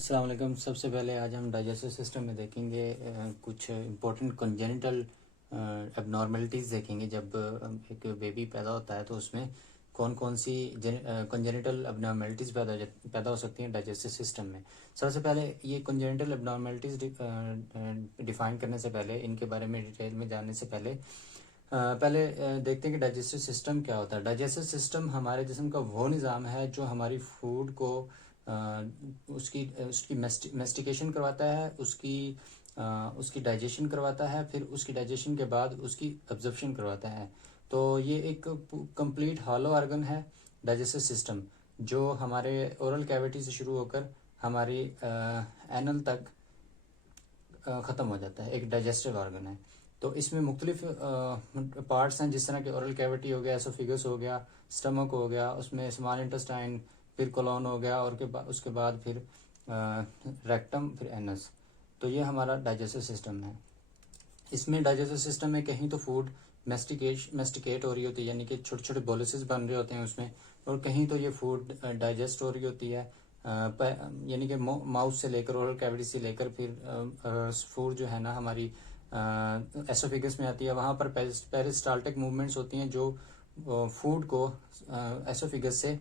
अस्सलाम वालेकुम। सबसे पहले आज हम डाइजेस्टिव सिस्टम में देखेंगे कुछ इम्पोर्टेंट कंजेनिटल एबनॉर्मेलिटीज़ देखेंगे। जब एक बेबी पैदा होता है तो उसमें कौन कौन सी कंजेनिटल एबनॉर्मेलिटीज़ पैदा हो सकती हैं डाइजेस्टिव सिस्टम में। सबसे पहले ये कंजेनिटल एबनॉर्मेलिटीज़ डिफ़ाइन करने से पहले, इनके बारे में डिटेल में जानने से पहले देखते हैं कि डाइजेस्टिव सिस्टम क्या होता है। डाइजेस्टिव सिस्टम हमारे जिस्म का वो निज़ाम है जो हमारी फूड को उसकी उसकी मेस्टिकेशन करवाता है, उसकी डाइजेशन करवाता है, फिर उसकी डाइजेशन के बाद उसकी एब्जॉर्प्शन करवाता है। तो ये एक कंप्लीट हॉलो ऑर्गन है डाइजेस्टिव सिस्टम, जो हमारे ओरल कैविटी से शुरू होकर हमारी एनल तक ख़त्म हो जाता है। एक डाइजेस्टिव ऑर्गन है। तो इसमें मुख्तलिफ पार्ट्स हैं, जिस तरह के ओरल कैविटी हो गया, एसोफिगस हो गया, स्टमक हो गया, उसमें स्मॉल इंटेस्टाइन, फिर कोलोन हो गया, और उसके बाद फिर रेक्टम, फिर एनस। तो ये हमारा डाइजेस्टिव सिस्टम है। इसमें डाइजेस्टिव सिस्टम में कहीं तो फूड मेस्टिकेट हो रही होती है, यानी कि छोटे छोटे बोलसेस बन रहे होते हैं उसमें, और कहीं तो ये फूड डाइजेस्ट हो रही होती है, यानी कि माउथ से लेकर ओरल कैविटी से लेकर फिर फूड जो है ना हमारी एसोफिगस में आती है। वहाँ पर पेरिस्टाल्टिक मूवमेंट्स होती हैं जो फूड को एसोफिगस से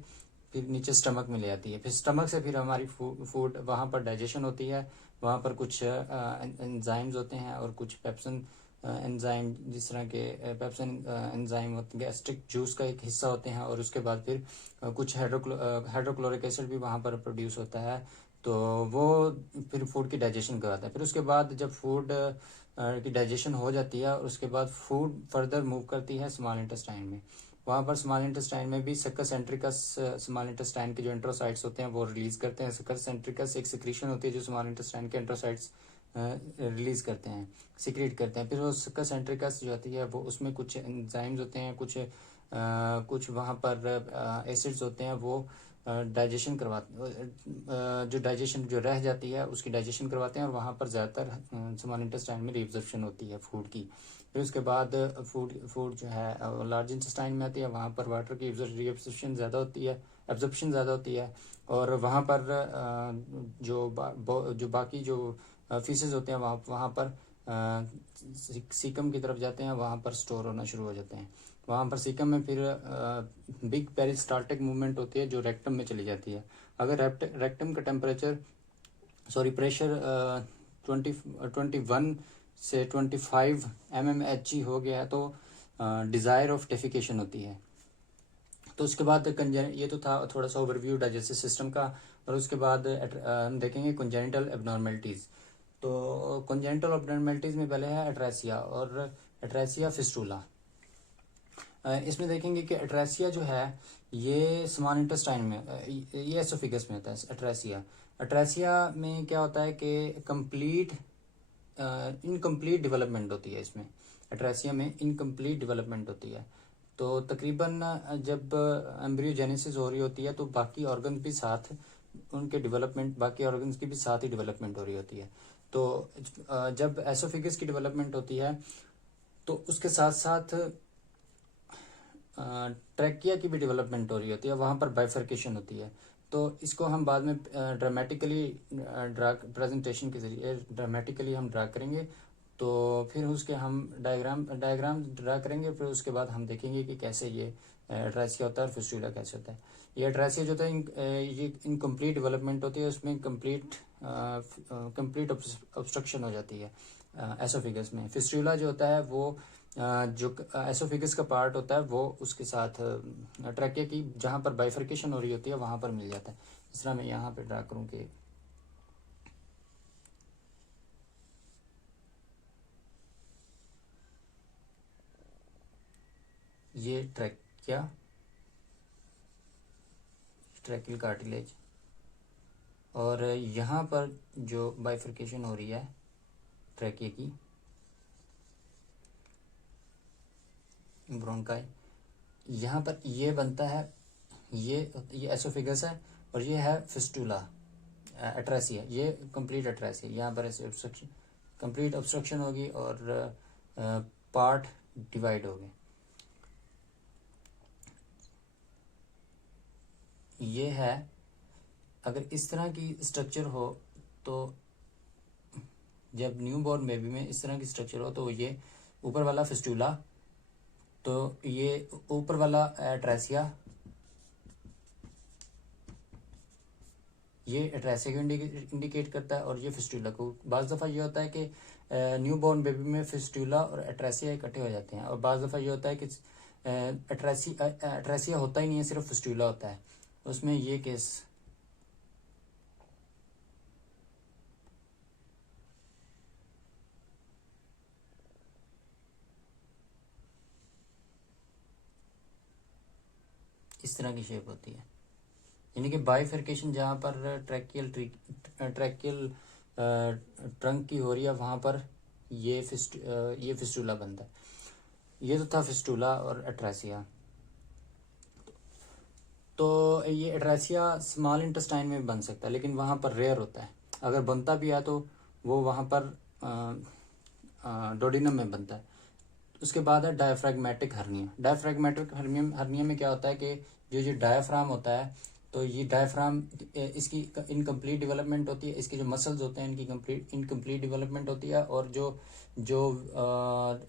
फिर नीचे स्टमक में ले आती है। फिर स्टमक से फिर हमारी फूड वहाँ पर डाइजेशन होती है। वहाँ पर कुछ एंजाइम्स होते हैं और कुछ पेप्सिन एंजाइम, जिस तरह के पेप्सिन एंजाइम गैस्ट्रिक जूस का एक हिस्सा होते हैं, और उसके बाद फिर कुछ हाइड्रोक्लोरिक एसिड भी वहाँ पर प्रोड्यूस होता है। तो वो फिर फूड की डाइजेशन कराता है। फिर उसके बाद जब फूड की डाइजेशन हो जाती है, और उसके बाद फूड फर्दर मूव करती है स्मॉल इंटेस्टाइन में। वहाँ पर स्मॉल इंटेस्टाइन में भी सक्कस सेंट्रिकस, स्मॉल इंटेस्टाइन के जो एंट्रोसाइट्स होते हैं वो रिलीज करते हैं। सक्कस सेंट्रिकस एक सिक्रीशन होती है जो स्मॉल इंटेस्टाइन के एंट्रोसाइट्स रिलीज करते हैं, सिक्रेट करते हैं। फिर वो सक्कस सेंट्रिकस जो होती है वो, उसमें कुछ एंजाइम्स होते हैं, कुछ वहाँ पर एसिड्स होते हैं, वो डाइजेशन करवाते, जो डाइजेशन जो रह जाती है उसकी डाइजेशन करवाते हैं, और वहाँ पर ज़्यादातर स्मॉल इंटेस्टाइन में रिएब्जॉर्प्शन होती है फूड की। फिर उसके बाद फूड जो है लार्ज इंटेस्टाइन में आती है। वहाँ पर वाटर की रिएब्जॉर्प्शन ज़्यादा होती है, एब्जॉर्प्शन ज़्यादा होती है, और वहाँ पर जो बाकी जो फीसेस होते हैं वहाँ पर सीकम की तरफ जाते हैं, वहाँ पर स्टोर होना शुरू हो जाते हैं। वहाँ पर सीकम में फिर बिग पेरिस्टाल्टिक मूवमेंट होती है जो रेक्टम में चली जाती है। अगर रेक्टम का टेम्परेचर, सॉरी, प्रेशर 21 से 25 mmHg हो गया है तो डिज़ायर ऑफ डेफिकेशन होती है। तो उसके बाद ये तो था थोड़ा सा ओवरव्यू डाइजेस्टिव सिस्टम का। और उसके बाद हम देखेंगे कंजेनिटल एबनॉर्मेलिटीज़। तो कंजेनिटल एबनॉर्मेलिटीज़ में पहले है एट्रेसिया, और एट्रेसिया फिस्टूला। इसमें देखेंगे कि एट्रेसिया जो है ये स्मॉल इंटेस्टाइन में, ये एसोफिगस में होता है एट्रेसिया। एट्रेसिया में क्या होता है कि इनकम्प्लीट डेवलपमेंट होती है इसमें। एट्रेसिया में इनकम्प्लीट डेवलपमेंट होती है। तो तकरीबन जब एम्ब्रियोजेनेसिस हो रही होती है तो बाकी ऑर्गन भी साथ, उनके डेवलपमेंट, बाकी ऑर्गन्स की भी साथ ही डेवलपमेंट हो रही होती है। तो जब एसोफिगस की डेवलपमेंट होती है तो उसके साथ साथ ट्रैकिया की भी डेवलपमेंट हो रही होती है, वहाँ पर बाइफर्केशन होती है। तो इसको हम बाद में ड्रामेटिकली ड्रा प्रेजेंटेशन के जरिए ड्रामेटिकली हम ड्रा करेंगे। तो फिर उसके हम डायग्राम ड्रा करेंगे। फिर उसके बाद हम देखेंगे कि कैसे ये ट्राइसिया होता है और फिस्टूला कैसे होता है। ये ट्राइसिया जो होता है ये इनकम्प्लीट डेवलपमेंट होती है, उसमें कंप्लीट ऑब्स्ट्रक्शन हो जाती है एसोफिगस में। फिस्टूला जो होता है वो जो एसोफिगस का पार्ट होता है वो उसके साथ ट्रैकिया की जहाँ पर बाइफर्केशन हो रही होती है वहाँ पर मिल जाता है। इस तरह मैं यहाँ पे ड्रा करूँ कि ये ट्रैकियल कार्टिलेज, और यहाँ पर जो बाइफर्केशन हो रही है ट्रैकिया की, ब्रोंकाई, यहाँ पर ये बनता है, ये एसोफिगस है, और ये है फिस्टूला एट्रेसिया। ये कंप्लीट एट्रेसिया, यहाँ पर ऐसे ऑब्स्ट्रक्शन, कंप्लीट ऑब्स्ट्रक्शन होगी और पार्ट डिवाइड हो गए। ये है, अगर इस तरह की स्ट्रक्चर हो तो जब न्यू बॉर्न बेबी में इस तरह की स्ट्रक्चर हो तो ये ऊपर वाला फिस्टूला, तो ये ऊपर वाला एट्रेसिया, ये एट्रेसिया को इंडिकेट करता है, और ये फिस्टूला को। बाज़ दफ़ा ये होता है कि न्यू बॉर्न बेबी में फिस्टूला और एट्रेसिया इकट्ठे हो जाते हैं, और बाज़ दफ़ा ये होता है कि एट्रेसिया होता ही नहीं है, सिर्फ फिस्टूला होता है। उसमें ये केस इस तरह की शेप होती है, यानी कि बाइफर्केशन जहाँ पर ट्रैकियल ट्रंक की हो रही है वहाँ पर ये फिस्टूला बनता है। ये तो था फिस्टूला और एट्रेसिया। तो ये एट्रेसिया स्मॉल इंटेस्टाइन में भी बन सकता है, लेकिन वहाँ पर रेयर होता है। अगर बनता भी है तो वो वहाँ पर डोडिनम में बनता है। उसके बाद है डायफ्रैग्मेटिक हर्निया। डायफ्रैग्मेटिक हर्निया में क्या होता है कि जो डायफ्राम होता है, तो ये डायफ्राम इसकी इनकम्प्लीट डेवलपमेंट होती है, इसके जो मसल्स होते हैं इनकी इनकम्प्लीट डेवलपमेंट होती है, और जो जो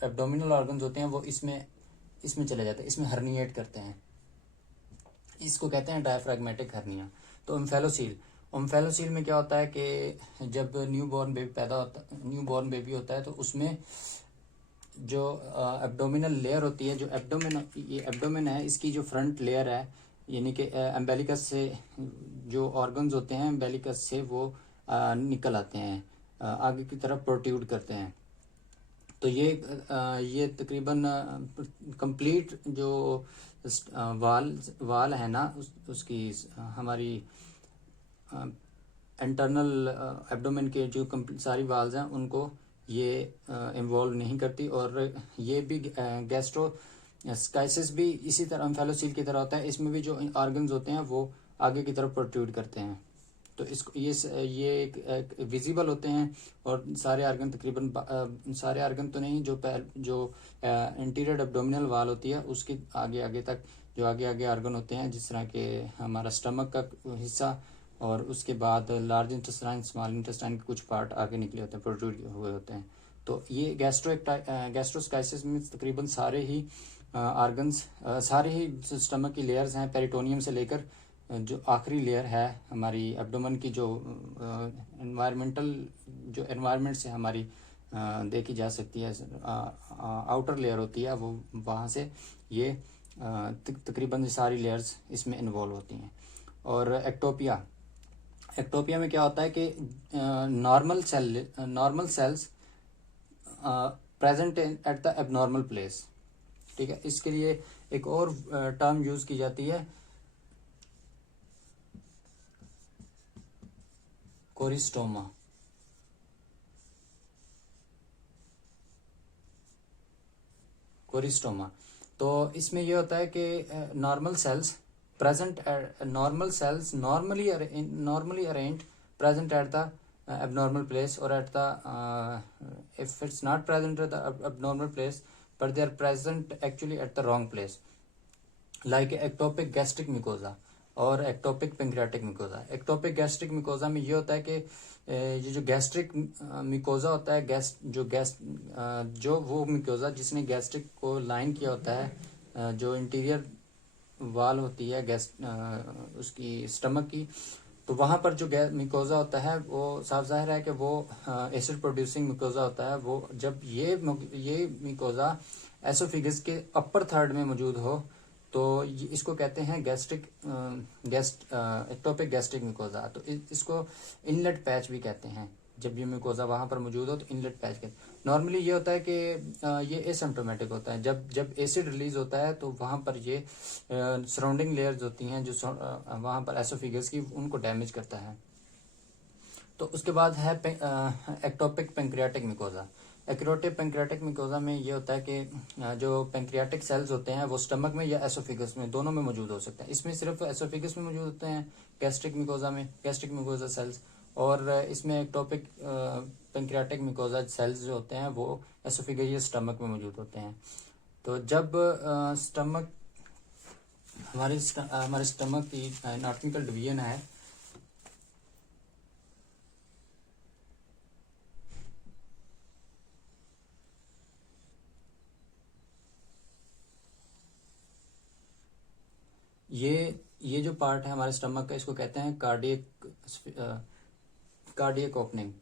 एब्डोमिनल ऑर्गन्स होते हैं वो इसमें चले जाते हैं, इसमें हर्निएट करते हैं। इसको कहते हैं डायफ्रैग्मेटिक हर्निया। तो ओम्फेलोसील में क्या होता है कि जब न्यू बॉर्न बेबी होता है तो उसमें जो एब्डोमिनल लेयर होती है, जो एब्डोमेन है, इसकी जो फ्रंट लेयर है, यानी कि एम्बेलिकस से जो ऑर्गन्स होते हैं एम्बेलिकस से वो निकल आते हैं, आगे की तरफ प्रोट्यूड करते हैं। तो ये तकरीबन कंप्लीट जो वाल है ना, उसकी हमारी इंटरनल एब्डोमेन के जो सारी वाल्स हैं उनको ये इन्वॉल्व नहीं करती। और ये भी गैस्ट्रोस्काइसिस भी इसी तरह ओम्फेलोसील की तरह होता है। इसमें भी जो ऑर्गन्स होते हैं वो आगे की तरफ प्रोट्रूड करते हैं, तो इसको ये एक विजिबल होते हैं। और सारे ऑर्गन तकरीबन सारे ऑर्गन तो नहीं, जो इंटीरियर एब्डोमिनल वाल होती है उसके आगे आगे तक जो आगे ऑर्गन होते हैं, जिस तरह के हमारा स्टमक का हिस्सा, और उसके बाद लार्ज इंटेस्टाइन, स्मॉल इंटेस्टाइन के कुछ पार्ट आगे निकले होते हैं, प्रोट्रूड हुए होते हैं। तो ये गैस्ट्रोस्काइसिस में तकरीबन सारे ही ऑर्गन्स, सारे ही स्टमक की लेयर्स हैं, पेरिटोनियम से लेकर जो आखिरी लेयर है हमारी एब्डोमेन की, जो एनवायरनमेंट से हमारी देखी जा सकती है, आउटर लेयर होती है, वो वहाँ से ये तकरीबन सारी लेयर्स इसमें इन्वॉल्व होती हैं। और एक्टोपिया में क्या होता है कि normal cells present at the abnormal place. ठीक है, इसके लिए एक और टर्म यूज की जाती है, कोरिस्टोमा। तो इसमें यह होता है कि normal sales normally arranged present at the abnormal place, or at the if it's not present at the abnormal place but they are present actually at the wrong place, like ectopic gastric mucosa और ectopic pancreatic mucosa। ectopic gastric mucosa में ये होता है कि ये जो gastric mucosa होता है, जो वो म्यूकोजा जिसने गैस्ट्रिक को लाइन किया होता है, जो इंटीरियर वाल होती है उसकी स्टमक की, तो वहाँ पर जो म्यूकोजा होता है वो साफ जाहिर है कि वो एसिड प्रोड्यूसिंग म्यूकोजा होता है। वो जब ये म्यूकोजा एसोफिगस के अपर थर्ड में मौजूद हो तो इसको कहते हैं एक्टोपिक गैस्ट्रिक म्यूकोजा। तो इसको इनलेट पैच भी कहते हैं। जब ये म्यूकोजा वहां पर मौजूद हो तो इनलेट पैच कहते हैं। नॉर्मली ये होता है कि ये एसिम्प्टोमेटिक होता है। जब एसिड रिलीज होता है तो वहां पर ये सराउंडिंग लेयर्स होती हैं जो वहां पर एसोफिगस की, उनको डैमेज करता है। तो उसके बाद है एक्टोपिक पेंक्रियाटिक म्यूकोजा। एक्रोटिव पेंक्रियाटिक म्यूकोजा में ये होता है कि जो पेंक्रियाटिक सेल्स होते हैं वो स्टमक में या एसोफिगस में, दोनों में मौजूद हो सकते हैं। इसमें सिर्फ एसोफिगस में मौजूद होते हैं गैस्ट्रिक म्यूकोजा सेल्स, और इसमें एक्टोपिक पेंक्रियाटिक म्यूकोजा सेल्स जो होते हैं वो एसोफिगस या स्टमक में मौजूद होते हैं। तो जब स्टमक हमारे स्टमक की एनाटॉमिकल डिवीजन है, जो पार्ट है हमारे स्टमक का, इसको कहते हैं कार्डियक ओपनिंग।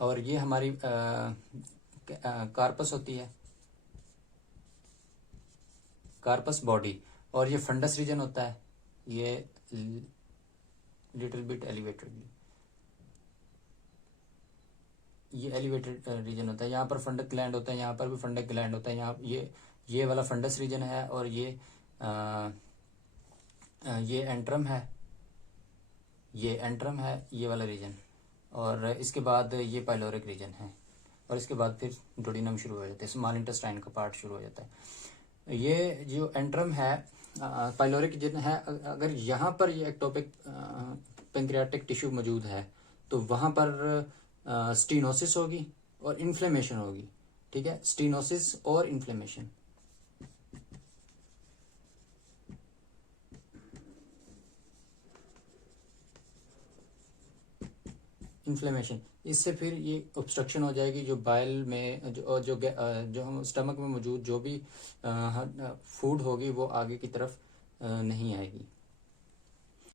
और ये हमारी कार्पस होती है, कार्पस बॉडी। और ये फंडस रीजन होता है, ये लिटिल बिट एलिवेटेड, ये एलिवेटेड रीजन होता है। यहाँ पर फंडक ग्लैंड होता है, यहाँ पर भी फंडक ग्लैंड होता है। यहाँ ये वाला फंडस रीजन है, और ये एंट्रम है, ये एंट्रम है, ये वाला रीजन। और इसके बाद ये पाइलोरिक रीजन है, और इसके बाद फिर डोडिनम शुरू हो जाता है, स्मॉल इंटेस्टाइन का पार्ट शुरू हो जाता है। ये जो एंट्रम है, पाइलोरिक रीजन है, अगर यहाँ पर ये एक्टोपिक पेंक्रियाटिक टिश्यू मौजूद है तो वहाँ पर स्टीनोसिस होगी और इन्फ्लेमेशन होगी। ठीक है, स्टीनोसिस और इन्फ्लेमेशन। इन्फ्लेमेशन, इससे फिर ये ऑब्स्ट्रक्शन हो जाएगी, जो बाइल में जो हम स्टमक में मौजूद जो भी फूड होगी वो आगे की तरफ नहीं आएगी।